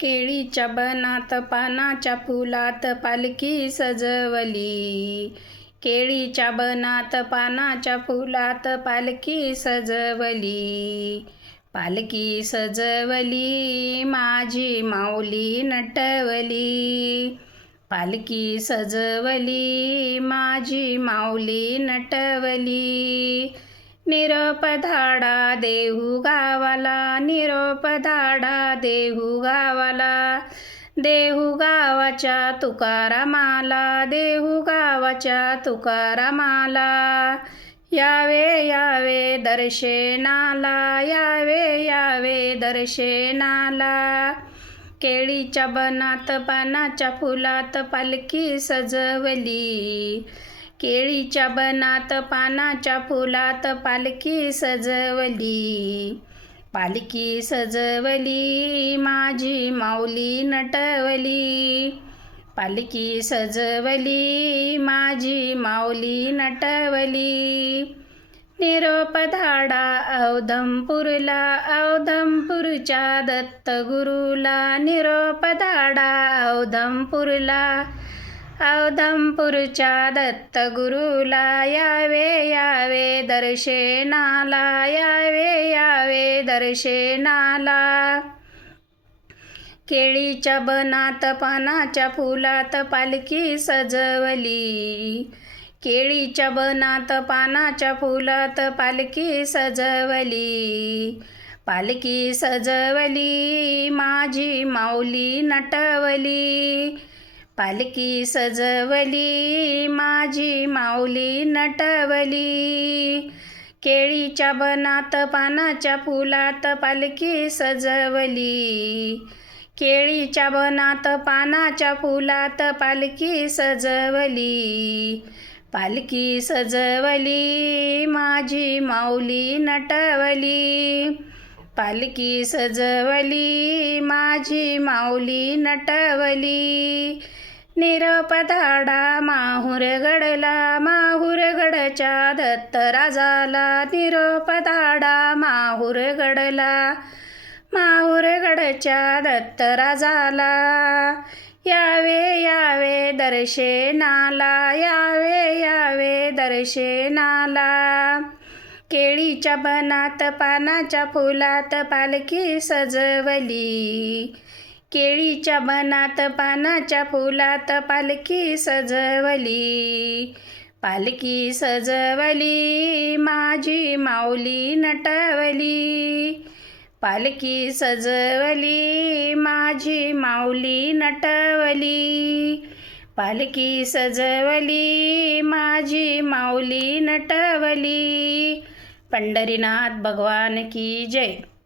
केळीच्या बनात पानाच्या फुलात पालखी सजवली. केळीच्या बनात पानाच्या फुलात पालखी सजवली. पालखी सजवली माझी माऊली नटवली. पालखी सजवली माझी माऊली नटवली. निरोप धाडा देहू गावाला, निरोप धाडा देहू गावाला. देहू गावाच्या तुकारामाला, देहू गावाच्या तुकारामाला. यावे यावे दर्शनाला, यावे यावे दर्शनाला. केळीच्या बनात पानाच्या फुलात पालखी सजवली. केळीच्या बनात पानाच्या फुलात पालखी सजवली. पालखी सजवली माझी माऊली नटवली. पालखी सजवली माझी माऊली नटवली. निरोप धाडा औधमपूरला, औधमपूरच्या दत्तगुरूला. निरोप धाडा औधमपूरला, औधमपूरच्या दत्तगुरूला. यावे यावे दर्शनाला, यावे यावे दर्शनाला. केळीच्या बनात पानाच्या फुलात पालखी सजवली. केळीच्या बनात पानाच्या फुलात पालखी सजवली. पालखी सजवली माझी माऊली नटवली. पालखी सजवली माझी माऊली नटवली. केळीच्या बनात पानाच्या फुलात पालखी सजवली. केळीच्या बनात पानाच्या फुलात पालखी सजवली. पालखी सजवली माझी माऊली नटवली. पालखी सजवली माझी माऊली नटवली. निरोप धाडा माहुरगडला, माहुरगडच्या दत्तराजाला. निरोप धाडा माहुरगडला, माहुरगडच्या दत्तराजाला. यावे यावे दर्शनाला, यावे यावे दर्शनाला. केळीच्या बनात पानाच्या फुलात पालखी सजवली. केळीच्या बनात पानाच्या फुलात पालखी सजवली. पालखी सजवली माझी माऊली नटवली. पालखी सजवली माझी माऊली नटवली. पालखी सजवली माझी माऊली नटवली. पंढरीनाथ भगवान की जय.